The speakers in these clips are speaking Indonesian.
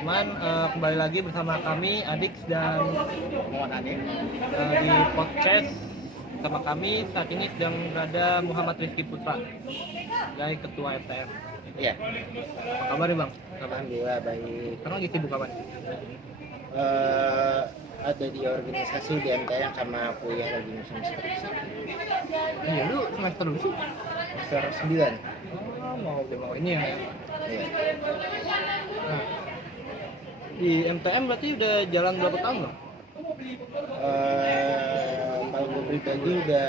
teman-teman, kembali lagi bersama kami Adix dan Muhammad Adi. di podcast sama kami saat ini sedang berada Muhammad Rizky Putra, sebagai ketua FTM. Iya. Apa kabar nih bang? Alhamdulillah baik. Sekarang lagi sibuk apa nih? Ada di organisasi di MTM sama kuliah lagi nyusun skripsi. Iya, lu semester dulu sih? Semester 9. Oh, mau ini ya. Iya. Nah, di MTM berarti udah jalan berapa tahun loh? Kalau gue pribadi udah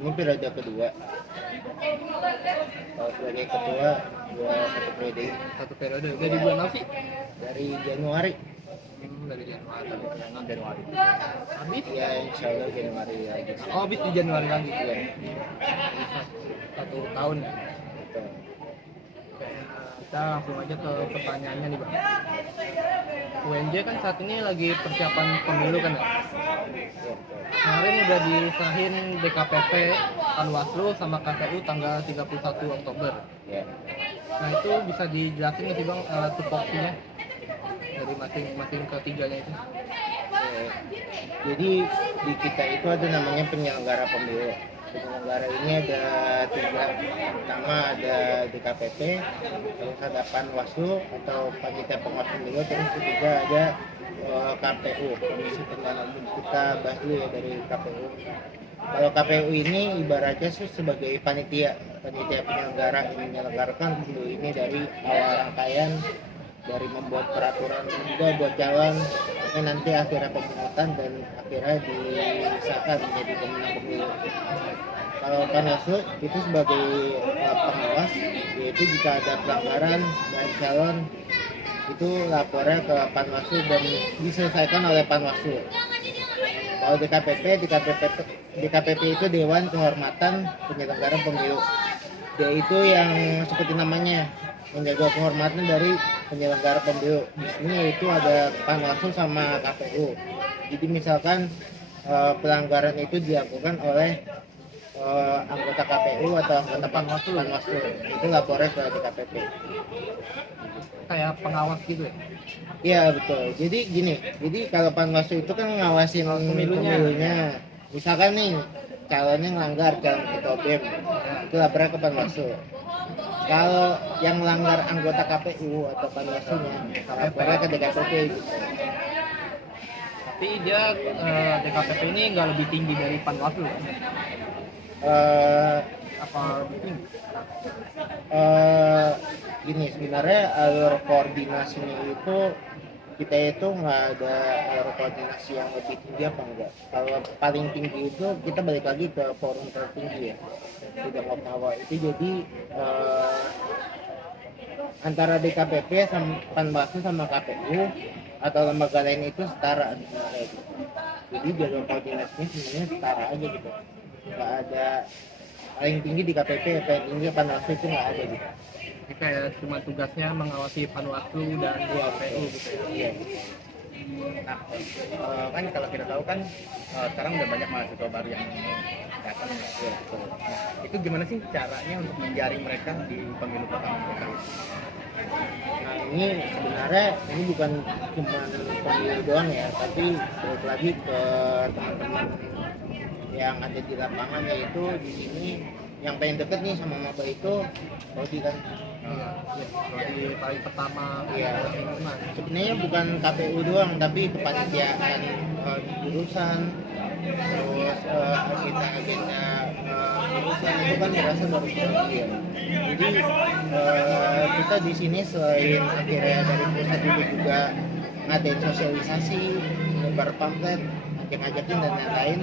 ini periode kedua. Kalau sebagai ketua gue satu periode Satu periode. Dari bulan apa sih? dari Januari. Dari Januari. Januari. Habis? Ya insya Allah Januari lagi. Oh, habis di Januari lagi. Iya. Satu tahun ya. Betul. Kita langsung aja ke pertanyaannya nih bang. UNJ kan saat ini lagi persiapan pemilu kan ya? Iya, betul. Kemarin udah diserahin DKPP, Panwaslu sama KPU tanggal 31 Oktober. Ya. Nah itu bisa dijelasin nggak sih bang tupoksinya dari masing-masing ketiganya itu? Jadi di kita itu ada namanya penyelenggara pemilu. Penyelenggara ini ada 3. Pertama ada DKPP, terus ada Panwaslu atau Panitia Pengawas Pemilu, terus ketiga ada KPU, Komisi Pemilihan Umum. Kita bahas dulu ya dari KPU. Kalau KPU ini ibaratnya sebagai panitia penyelenggara yang menyelenggarakan pemilu ini dari awal rangkaian, dari membuat peraturan juga buat calon, nanti akhirnya pemungutan dan akhirnya disahkan menjadi pemenang pemilu. Kalau Panwaslu itu sebagai pengawas, yaitu jika ada pelanggaran dari calon itu lapornya ke Panwaslu dan diselesaikan oleh Panwaslu. Kalau DKPP itu Dewan Kehormatan Penyelenggara Pemilu. Dia itu yang seperti namanya menjaga kehormatan dari penyelenggara pemilu. Di sini yaitu ada Panwaslu sama KPU. Jadi misalkan pelanggaran itu dilakukan oleh anggota KPU atau anggota Panwaslu, itu lapornya ke DKPP. Kayak pengawas gitu ya? Iya betul. Jadi gini, kalau Panwaslu itu kan ngawasin pemilunya. Misalkan nih calonnya ngelanggar calon ketua BEM, itu lapornya ke Panwaslu. Kalau yang melanggar anggota KPU atau Panwaslunya, lapornya ke DKPP gitu. Tapi dia DKPP ini nggak lebih tinggi dari Panwaslu ya? Apa lebih tinggi? Gini, sebenarnya alur koordinasinya itu kita itu nggak ada alur koordinasi yang lebih tinggi apa enggak. Kalau paling tinggi itu kita balik lagi ke forum tertinggi ya, tidak Okawa itu. Jadi antara DKPP sama Panwaslu sama KPU atau lembaga lain itu setara sebenarnya gitu. Jadi jalur koordinasinya sebenarnya setara aja gitu, nggak ada paling tinggi di KPP, paling tinggi Panwaslu itu nggak ada gitu. Jadi kayak cuma tugasnya mengawasi Panwaslu dan KPU gitu ya? Iya. Nah, kan kalau kita tahu kan sekarang udah banyak mahasiswa baru yang datang ya. Nah, itu gimana sih caranya untuk menjaring mereka di pemilu pertama mereka? Nah ini sebenarnya ini bukan cuma pemilu doang ya, tapi balik lagi ke teman-teman yang ada di lapangan, yaitu di sini yang paling deket nih sama maba itu Rodi kan. Di paling pertama Iya. lingkungan. Sebenarnya bukan KPU doang, tapi kepanitiaan jurusan, terus agenda jurusan itu kan berasal dari Prodi ya. Jadi kita di sini selain akhirnya dari pusat juga ngadain sosialisasi, nyebar pamflet, ngajakin dan lain-lain.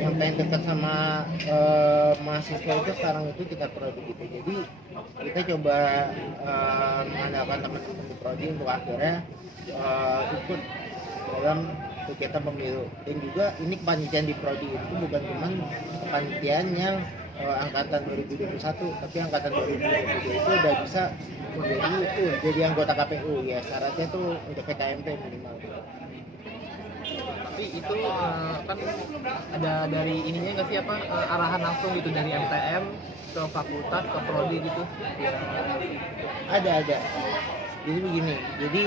Yang paling dekat sama mahasiswa itu sekarang itu kita Prodi gitu. Jadi kita coba mengandalkan teman-teman di Prodi untuk akhirnya ikut dalam kegiatan pemilu. Dan juga ini kepanitiaan di Prodi itu bukan cuma kepanitiaan yang angkatan 2021, tapi angkatan 2022 itu udah bisa jadi anggota KPU ya. Syaratnya tuh untuk PKMP minimal. Tapi itu kan ada dari ininya nggak sih apa arahan langsung gitu dari MTM ke fakultas ke prodi gitu ya? Ada Jadi begini, jadi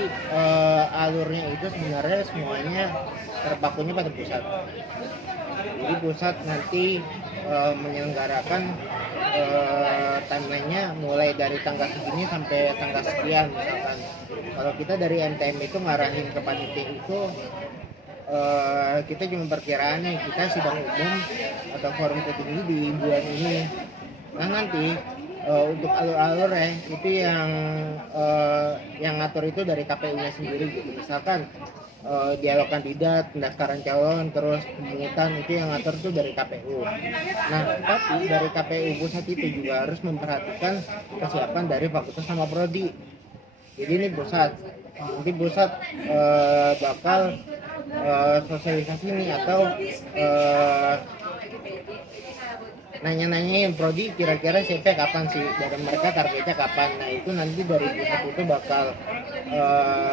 alurnya itu sebenarnya semuanya terpakunya pada pusat. Jadi pusat nanti menyelenggarakan timeline-nya mulai dari tanggal segini sampai tanggal sekian misalkan. Kalau kita dari MTM itu ngarahin ke panitia itu kita cuma perkiraan nih, kita sidang umum atau forum tertinggi di bulan ini. Nah nanti untuk alur-alur ya itu yang ngatur itu dari KPU-nya sendiri gitu. Misalkan dialog kandidat, pendaftaran calon, terus pemungutan itu yang ngatur tuh dari KPU. Nah, tapi dari KPU pusat itu juga harus memperhatikan kesiapan dari fakultas sama prodi. Jadi ini pusat, nanti pusat bakal sosialisasi nih atau nanya-nanyain prodi kira-kira CV kapan sih, dari mereka targetnya kapan. Nah itu nanti dari pusat itu bakal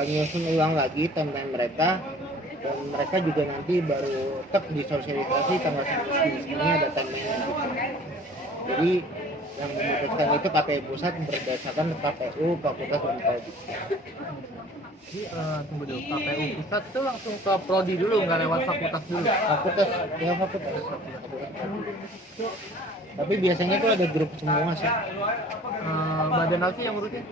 nyusun ulang lagi timeline mereka, dan mereka juga nanti baru disosialisasi tanggal segini ada timeline gitu. Jadi yang memutuskan itu KPU pusat berdasarkan KPU fakultas dan prodi. Jadi tunggu dulu, KPU pusat itu langsung ke prodi dulu, nggak lewat fakultas dulu? Fakultas. Tapi biasanya tuh ada grup semua sih. Badan apa sih yang ngurusin?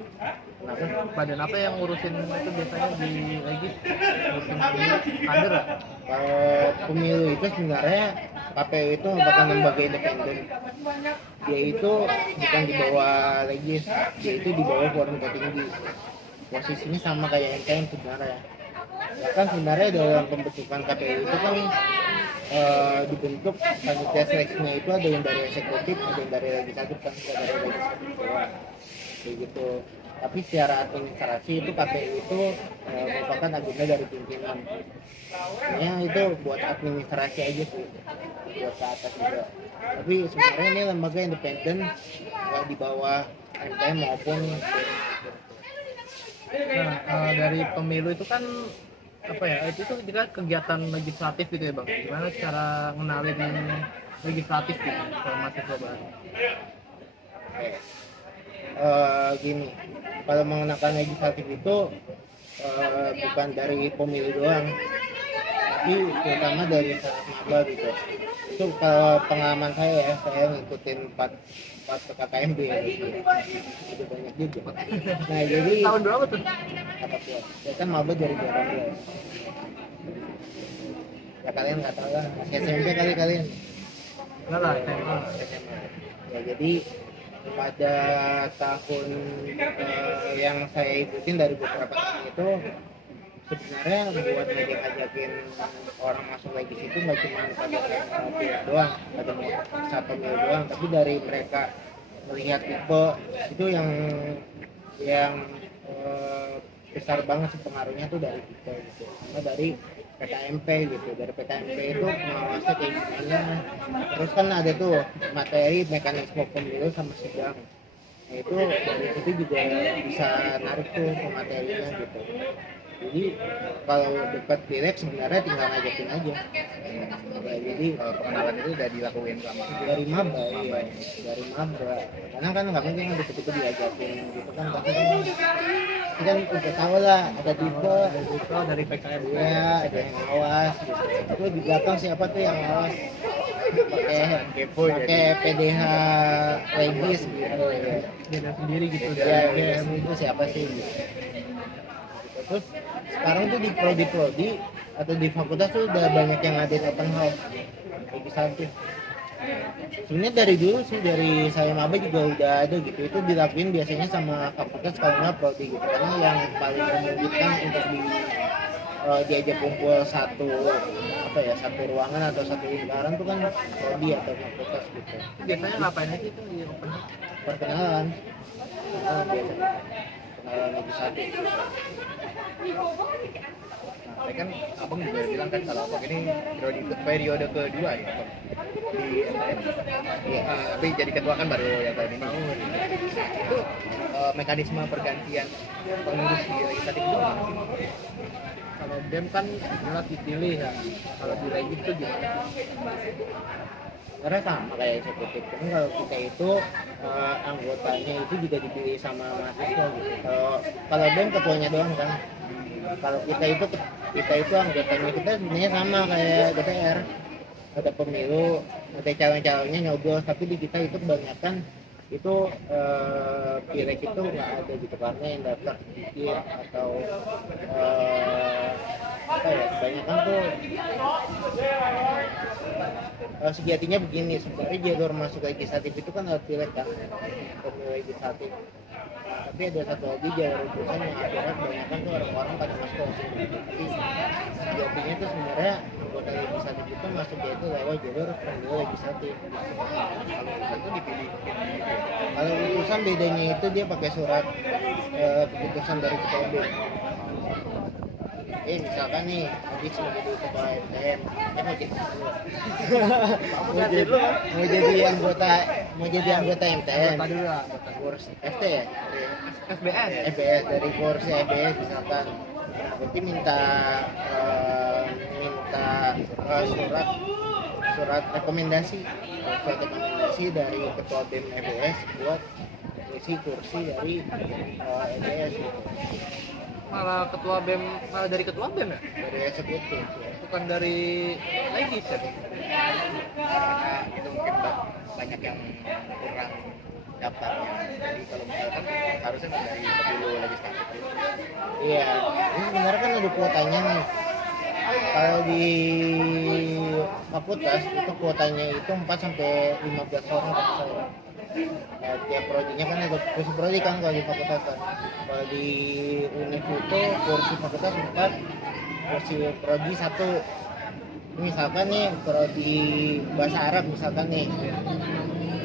Kenapa? Badan apa yang ngurusin itu biasanya di Legis? Ngurusin pemilu, kader ya? Kalau pemilu itu sebenarnya KPU itu merupakan lembaga independen. Dia itu bukan di bawah Legis, dia itu di bawah forum tertinggi. Posisinya sama kayak MTM sebenarnya. Bahkan sebenarnya dalam pembentukan KPU itu kan dibentuk panitia seleksinya itu ada yang dari eksekutif, ada yang dari legislatif, kan ada dari legislatif doang. Kayak gitu. Tapi secara administrasi itu KPU itu merupakan agenda dari pimpinan. Ya itu buat administrasi aja sih, buat ke atas juga. Tapi sebenarnya ini lembaga independen, nggak di bawah MTM maupun. Nah, dari pemilu itu kan apa ya? Itu tuh kita kegiatan legislatif gitu ya bang. Gimana cara ngenalin legislatif gitu ke mahasiswa baru? Gini, kalau mengenakan legislatif itu bukan dari pemilu doang, tapi terutama dari saat maba gitu. Itu kalau pengalaman saya ngikutin 4 PKKMB ya, itu banyak juga. Nah jadi Tahun berapa tuh? apa tuh? Saya kan maba dari 2018. Ya kalian nggak tahu lah, masih SMP kali kalian. Enggak lah, SMA. SMA. Ya jadi pada tahun yang saya ikutin dari beberapa tahun itu sebenarnya buat ngajakin orang masuk lagi situ nggak cuma pada pilihan doang, pada satu mil doang, tapi dari mereka melihat tipe itu yang besar banget sih pengaruhnya tuh dari tipe gitu, sama dari PKMP gitu. Dari PKMP itu mengawasi kayak gimana, terus kan ada tuh materi mekanisme pemilu sama sidang. Nah itu dari situ juga bisa narik tuh ke materinya gitu. Jadi kalau dekat pilek sebenarnya tinggal ngajakin aja. Ya, jadi Pengenalan itu udah dilakuin sama dari maba, iya, dari maba. Karena kan nggak mungkin deket-deket diajakin gitu kan, tapi kan udah tahu lah ada tipe, Itu dari PKM. ya ada yang awas gitu. Itu di belakang siapa tuh yang awas? Pakai PDH Legis gitu ya. Beda sendiri gitu. Ya, itu siapa sih gitu. Terus sekarang tuh di prodi atau di fakultas tuh udah banyak yang ngadain open house legislatif. Sebenarnya dari dulu sih, dari saya maba juga udah ada gitu. Itu dilakuin biasanya sama fakultas kalau nggak prodi gitu, karena yang paling memungkinkan untuk diajak kumpul satu ruangan atau satu lingkaran tuh kan prodi atau fakultas gitu. Biasanya ngapain aja itu di open house? Perkenalan biasanya perkenalan legislatif. Nah, saya kan abang juga bilang kan kalau abang ini periode kedua ya abang di MTM. Iya. Tapi jadi ketua kan baru yang tahun ini. Itu mekanisme pergantian pengurus di legislatif itu gimana sih? Kalau BEM kan jelas dipilih ya. Kalau di Legis itu gimana? sebenarnya sama kayak eksekutif. Tapi kalau kita itu anggotanya itu juga dipilih sama mahasiswa gitu. Kalau BEM ketuanya doang kan. Kalau kita itu anggotanya kita sebenarnya sama kayak DPR. Ada pemilu, ada calon-calonnya nyoblos, tapi di kita itu kebanyakan itu pileg itu nggak ada gitu karena yang daftar sedikit atau apa ya, kebanyakan tuh sejatinya begini, sebenarnya jalur masuk legislatif itu kan harus pileg kan, pemilu legislatif. Nah, tapi ada satu lagi jalur urusan yang akhirnya kebanyakan tuh orang-orang pada masuk ke sini. Tapi sejatinya tuh sebenarnya anggota legislatif itu masuknya itu lewat jalur pemilu legislatif. Kalau itu dipilih Kalau utusan bedanya itu dia pakai surat keputusan dari ketua BEM. Misalkan nih Adis mau jadi ketua MTM, mau jadi anggota MTM, Anggota dulu lah, kursi FT ya, SBS. FBS dari kursi FBS misalkan, berarti minta surat rekomendasi dari ketua BEM FBS buat isi kursi dari FBS gitu. Malah ketua BEM, malah dari ketua BEM ya? Dari eksekutif ya. Bukan dari legis ya? karena itu mungkin banyak yang kurang daftarnya. Jadi kalau misalkan harusnya dari pemilu legislatif itu. Iya, ini sebenarnya kan ada kuotanya nih. Kalau di fakultas itu kuotanya itu 4 sampai 15 orang kalau saya. Nah, tiap prodinya kan ada kursi prodi kan kalau di fakultas kan. Kalau di univ itu kursi fakultas 4, kursi prodi 1. Misalkan nih prodi bahasa Arab misalkan nih.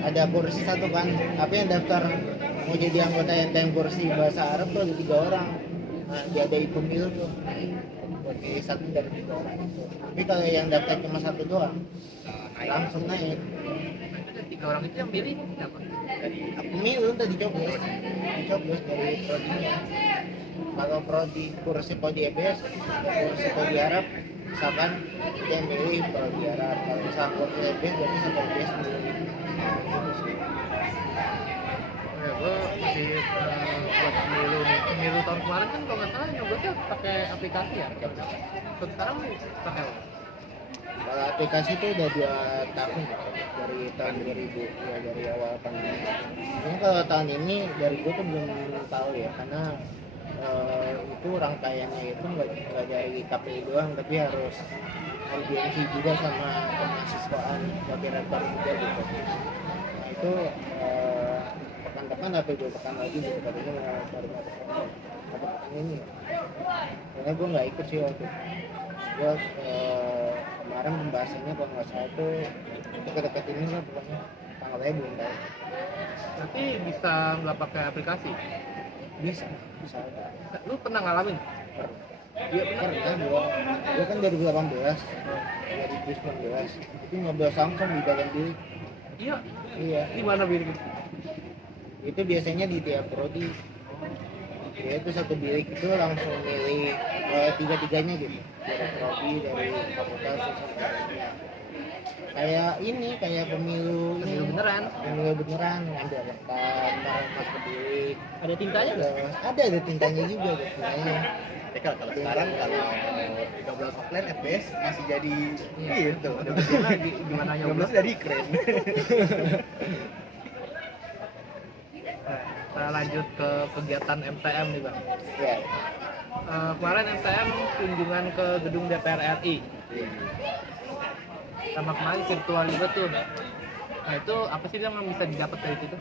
Ada kursi 1 kan, tapi yang daftar mau jadi anggota MTM kursi bahasa Arab tuh ada 3 orang. Nah, diadain pemilu tuh. Kursi 1 dari 3 orang itu. Tapi kalau yang daftar cuma 1 doang, langsung naik. 3 orang itu yang pilih siapa? Dari Pemilu tadi dicoblos dari prodinya. Kalau prodi kursi prodi EBS, kursi prodi Arab, misalkan kita yang milih prodi Arab. Kalau misalkan kursi EBS berarti satu EBS milih. Gitu sih. Ya, gue masih buat pemilu nih. Pemilu tahun kemarin kan kalau nggak salah nyoblosnya pakai aplikasi ya. Sekarang pakai apa? Kalau aplikasi itu udah 2 tahun gitu. Dari tahun 2000 ya, dari awal pandemi. Ini kalau tahun ini dari gue tuh belum tahu ya, karena itu rangkaiannya itu nggak dari KPI doang, tapi harus audiensi juga sama kemahasiswaan sebagai rektor juga gitu. Nah itu pekan depan apa 2 pekan lagi gitu, katanya baru mau pekan ini. Karena gue nggak ikut sih waktu itu. Gue kemarin pembahasannya kalau nggak salah itu dekat-dekat ini lah pokoknya, tanggalnya belum tahu. Nanti bisa nggak pakai aplikasi? Bisa Lu pernah ngalamin? Iya pernah gua kan 2018 2019 itu nyoblos langsung di dalam bilik. Iya. Iya, Di mana bilik? itu biasanya di tiap prodi ya, itu satu bilik itu langsung milih tiga-tiganya gitu, dari prodi, dari fakultas, sampai kayak ini, kayak pemilu Beneran? pemilu beneran, ngambil daftar masuk ke bilik. Ada tintanya nggak? Ada tintanya juga, ada tintanya. Tapi kalau sekarang kalau nyoblos offline FBS masih jadi gitu. Gimana Nyoblos nyoblos? dari keren. Kita lanjut ke kegiatan MTM nih bang. Ya, Kemarin MTM kunjungan ke gedung DPR RI. Sama kemarin virtual juga tuh. Nah itu apa sih yang bisa didapat dari situ?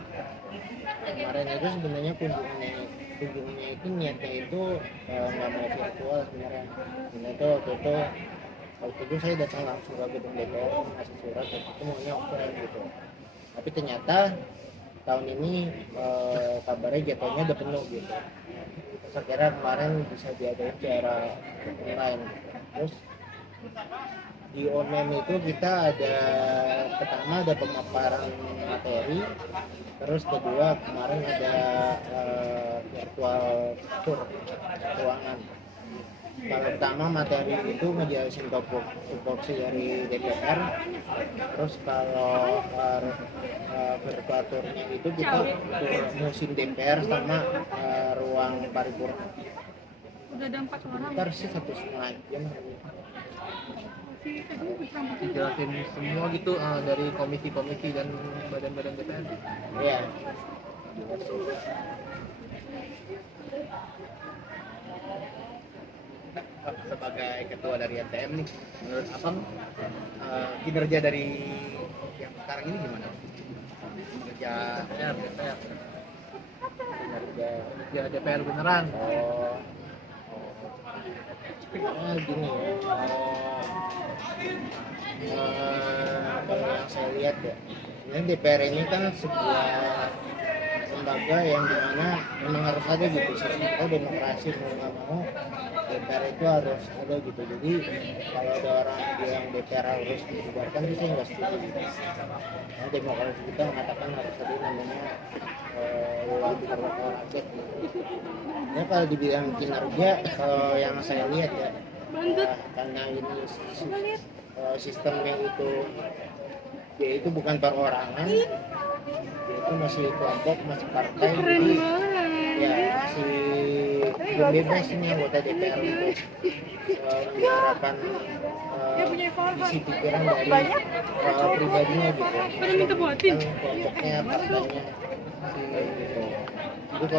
kemarin itu sebenarnya kunjungannya itu niatnya itu nggak mau virtual sebenarnya. Itu waktu itu saya datang langsung ke gedung DPR ngasih surat, waktu itu maunya offline gitu. Tapi ternyata tahun ini kabarnya jadwalnya udah penuh gitu. Saya kira kemarin bisa diadain secara online. Terus di online itu kita pertama ada pemaparan materi, terus kedua kemarin ada virtual tour keuangan. kalau pertama materi itu ngejelasin tupoksi dari DPR, terus kalau virtuaturnya itu kita musim DPR sama ruang paripurna. Udah ada 4 orang. Ntar sih 1,5 jam. dijelasin semua gitu dari komisi-komisi dan badan-badan DPR. Iya. Sebagai ketua dari NTM nih, menurut Abang kinerja dari yang sekarang ini gimana? Kinerja DPR Kinerja. ya DPR beneran. Gini ya. Kalau yang saya lihat ya, ini DPR ini kan sebuah lembaga yang dimana memang harus ada gitu. Sistem kita demokrasi mau nggak mau DPR itu harus ada gitu. Jadi kalau ada orang bilang DPR harus dibubarkan itu saya nggak setuju. Karena demokrasi kita mengatakan harus ada namanya wakil rakyat. Ya kalau dibilang kinerja, kalau yang saya lihat ya, karena ini sistemnya itu dia itu bukan perorangan, dia itu masih kelompok, masih partai, jadi ya masih belum bebas ini anggota DPR untuk menyuarakan isi pikiran dari pribadinya gitu. Kan kelompoknya, partainya. Itu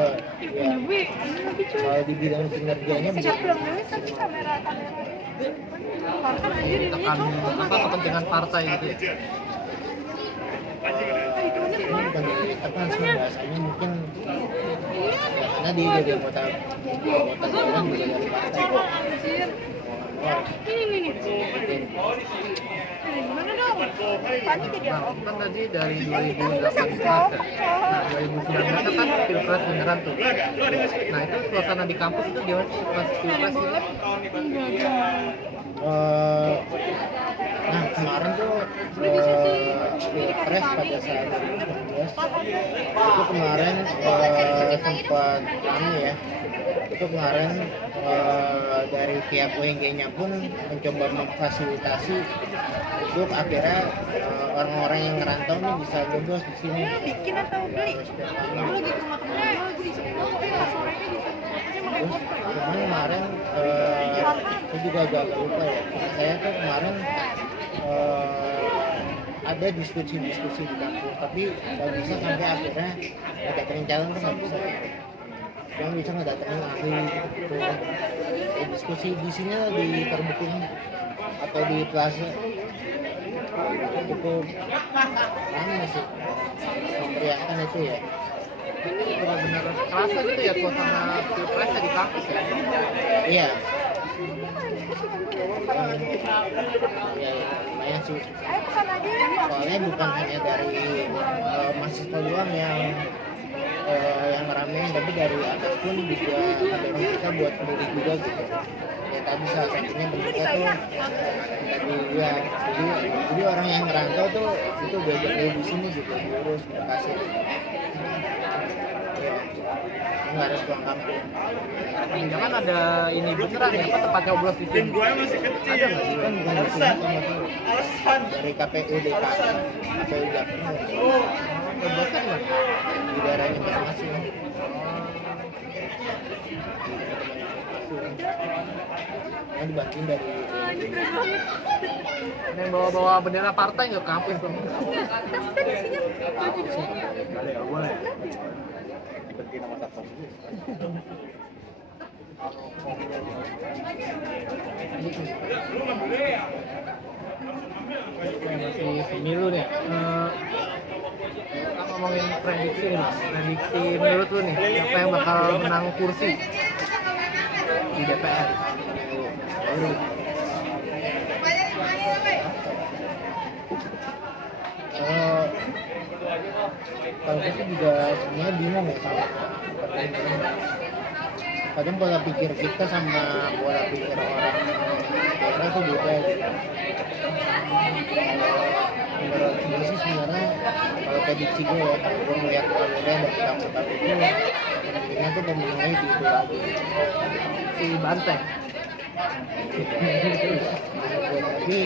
kalau dibilang kinerjanya bisa Tekan apa kepentingan partai gitu ya. ini bukan ditekan sih bahasanya mungkin ya, karena dia jadi anggota dewan juga dari partai kok. Kan tadi dari 2018 ya. Nah 2019 kan pilpres beneran tuh. Nah itu suasana di kampus itu gimana sih pas pilpres gitu? Nah kemarin tuh pilpres pada saat 2019 itu kemarin sempat kami ya, itu kemarin dari pihak UNG-nya pun mencoba memfasilitasi untuk akhirnya orang-orang yang ngerantau nih bisa bebas di sini. Bikin atau beli? Terus cuman kemarin saya juga agak lupa ya. Saya tuh kemarin ada diskusi-diskusi di kampus, tapi nggak bisa sampai akhirnya ngedatengin calon tuh nggak bisa. Cuma bisa ngedatengin ahli gitu. Diskusi di sini lah di Terbuking atau di Plaza cukup ramai sih, memeriahkan itu ya. Benar-benar kerasa gitu ya suasana pilpresnya di kampus ya. Iya. Ya, lumayan sih. Soalnya bukan hanya dari mahasiswa doang yang ramein, tapi dari atas pun juga ada kita buat pendiri juga gitu. Ya tadi salah satunya berita tuh tadi ya, jadi orang yang ngerantau tuh itu diajak di sini gitu, diurus, berkasih. Nggak harus pulang kampung. Jangan ada ini beneran ya, apa tempat nyoblos di sini? Ada nggak sih? Kan bukan di sini kan dari KPU DKI, KPU Jakarta. Nyoblosnya di mana? Di daerahnya masing-masing. Kan dibantuin dari Yang bawa-bawa bendera partai nggak ke kampus dong? diberhenti nama satpam dulu. Masih pemilu nih. Kita ngomongin prediksi nih mas. Prediksi menurut lu nih, siapa yang bakal menang kursi di DPR? kalau saya juga sebenarnya bingung ya sama pertanyaan. Kadang pola pikir kita sama pola pikir orang daerah itu beda gitu. Menurut gue sih sebenarnya kalau prediksi gue ya, kalau gue melihat alurnya dari kampus itu kemungkinan tuh pemilihnya itu lagi Si Banteng. Tapi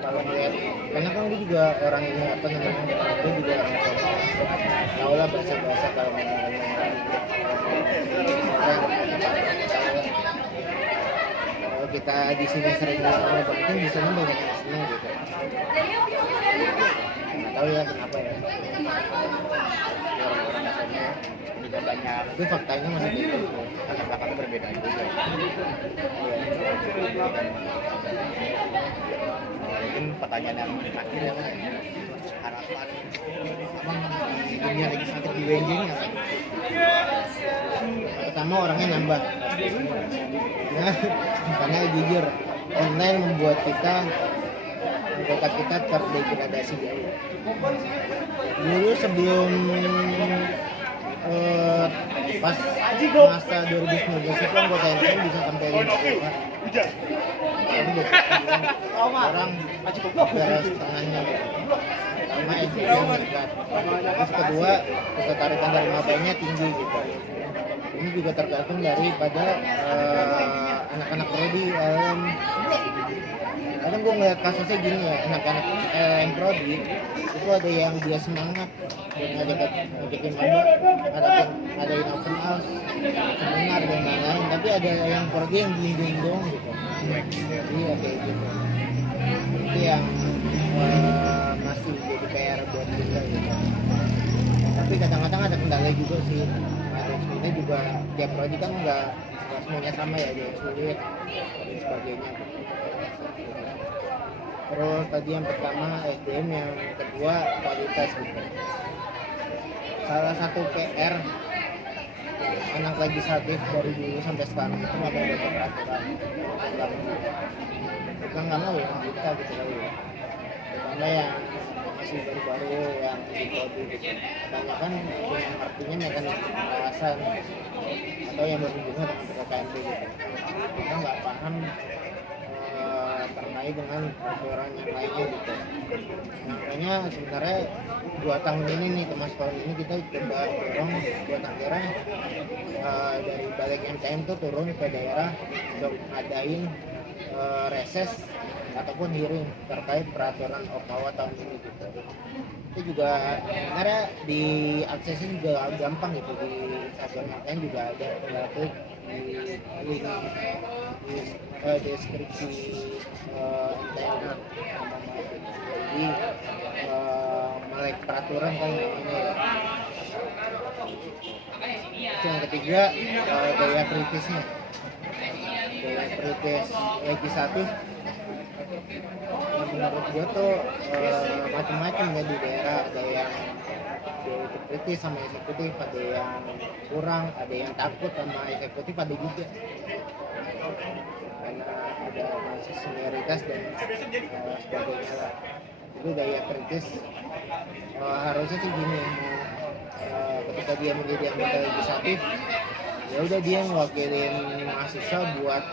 kalau ngeliat, karena kan gue juga orang ini apa namanya, gue juga orang Solo, tau lah bahasa-bahasa kalau ngomong orang. Kalau kita di sini sering ngomong penting, di sana banyak yang seneng gitu. Nggak tahu ya kenapa ya. Orang-orang asalnya juga banyak Tapi faktanya masih gitu. latar belakang berbeda juga. Mungkin pertanyaan yang terakhir ya Mas, harapan abang di dunia legislatif di UNJ ini apa? Pertama orangnya nambah. Ya, karena jujur online membuat anggota kita terdegradasi jauh. Dulu sebelum pas masa 2019 itu anggota NPM bisa sampai 50 orang. Orang gara setengahnya. Pertama SDM dekat. Terus kedua ketertarikan dari mabanya tinggi gitu. Ini juga tergantung daripada anak-anak prodi. Kadang gue ngeliat kasusnya gini ya, anak-anak prodi itu ada yang dia semangat buat ngajakin maba, ada yang open house, seminar dan lain-lain, tapi ada yang prodi yang bimbing dong gitu. Iya kayak gitu. Itu yang masih jadi PR buat kita gitu. Tapi kadang-kadang ada kendala juga sih. Ada sebenarnya juga tiap prodi kan nggak semuanya sama ya, ada yang sulit dan sebagainya. Terus tadi yang pertama SDM, yang kedua kualitas gitu. Salah satu PR anak legislatif dari dulu sampai sekarang itu nggak mau baca peraturan. Kita nggak mau ya, kita gitu kali ya. Terutama yang masih baru-baru yang di prodi gitu. Kebanyakan yang artinya mekanisme pengawasan atau yang berhubungan dengan PKKMP gitu. Kita nggak paham terkait dengan peraturan yang lainnya gitu. Makanya sebenarnya 2 tahun ini nih, ke mas tahun ini kita coba dorong buat akhirnya dari balik MTM tuh turun ke daerah untuk ngadain reses ataupun hearing terkait peraturan Okawa tahun ini gitu. Itu juga sebenarnya di aksesnya juga gampang gitu, di Instagram MTM juga ada, tinggal klik di link di deskripsi MTM. Jadi melek peraturan kan namanya ya. Terus yang ketiga daya kritisnya, daya kritis legislatif. Menurut gue tuh macam-macam ya di daerah, ada yang kritis sama eksekutif, ada yang kurang, ada yang takut sama eksekutif, ada juga karena ada masih senioritas dan sebagainya lah. Itu daya kritis harusnya sih gini, ketika dia menjadi anggota legislatif ya udah dia mewakilin mahasiswa buat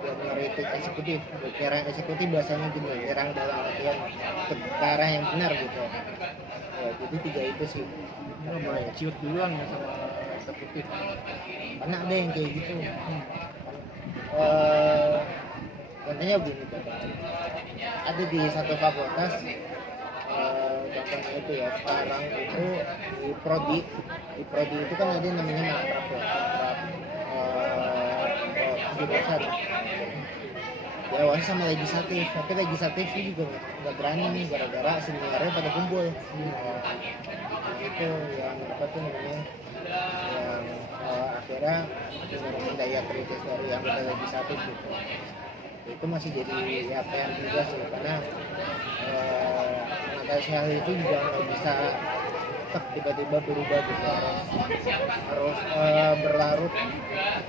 ngeritik eksekutif, nyerang eksekutif bahasanya gini, nyerang dalam artian ke arah yang benar gitu ya. Jadi 3 itu sih. Mulai ciut duluan ya sama eksekutif. Karena ada yang kayak gitu. Contohnya begini, ada di satu fakultas, contohnya itu ya, sekarang itu di prodi itu kan ada namanya makrab ya, jurusan diawasi sama legislatif, tapi legislatif ini juga nggak berani nih gara-gara seniornya pada kumpul. Itu yang apa tuh namanya, yang akhirnya menurunkan daya kritis dari anggota legislatif gitu. Itu masih jadi ya PR juga sih, karena mengatasi hal itu juga nggak bisa tiba-tiba berubah gitu, harus berlarut,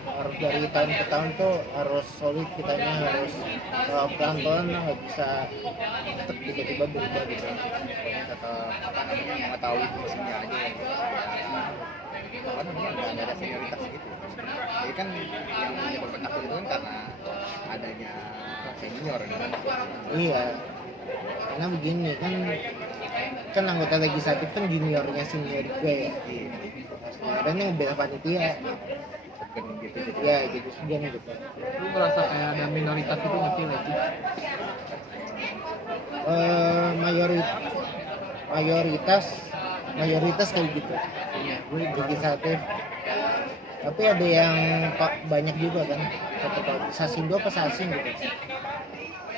harus dari tahun ke tahun tuh harus solid, kitanya harus pelan-pelan, nggak bisa tiba-tiba berubah gitu. Tetap apa namanya mengetahui fungsinya aja ya. Apa namanya nggak ada senioritas gitu. Jadi kan yang menyebabkan takut itu kan karena adanya senior kan. Iya, karena begini kan anggota legislatif kan juniornya senior juga ya, dan yang bela panitia Bukan gitu ya jadi segan gitu. Lu merasa kayak ada minoritas itu nggak sih Leci? Mayoritas kayak gitu legislatif, tapi ada yang banyak juga kan Sasindo apa Sasing gitu.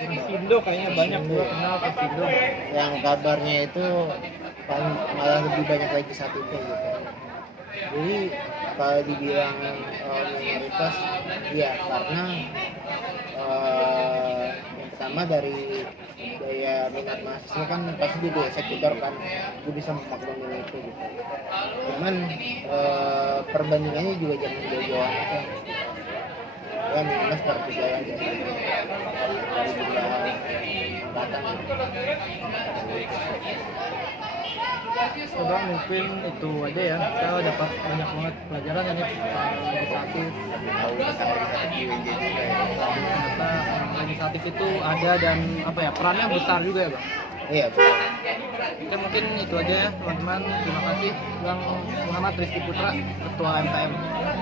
Indo kayaknya banyak gua kenal ke Indo. Yang kabarnya itu malah lebih banyak legislatifnya gitu. Jadi kalau dibilang minoritas, ya karena yang pertama dari daya minat mahasiswa kan pasti jadi eksekutor kan, dia bisa memaklumi itu gitu. Cuman perbandingannya juga jangan jauh-jauh amat ya minimal sepertiga aja dari jumlah angkatan gitu. Coba mungkin itu aja ya, saya dapat banyak banget pelajaran ini tentang legislatif. tahu tentang legislatif di UNJ juga ya. Ternyata legislatif itu ada dan apa ya, perannya besar juga ya bang. Iya betul. Oke, mungkin itu aja ya teman-teman, terima kasih Bang Muhammad Rizky Putra, Ketua MPM.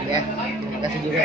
Ya terima kasih juga.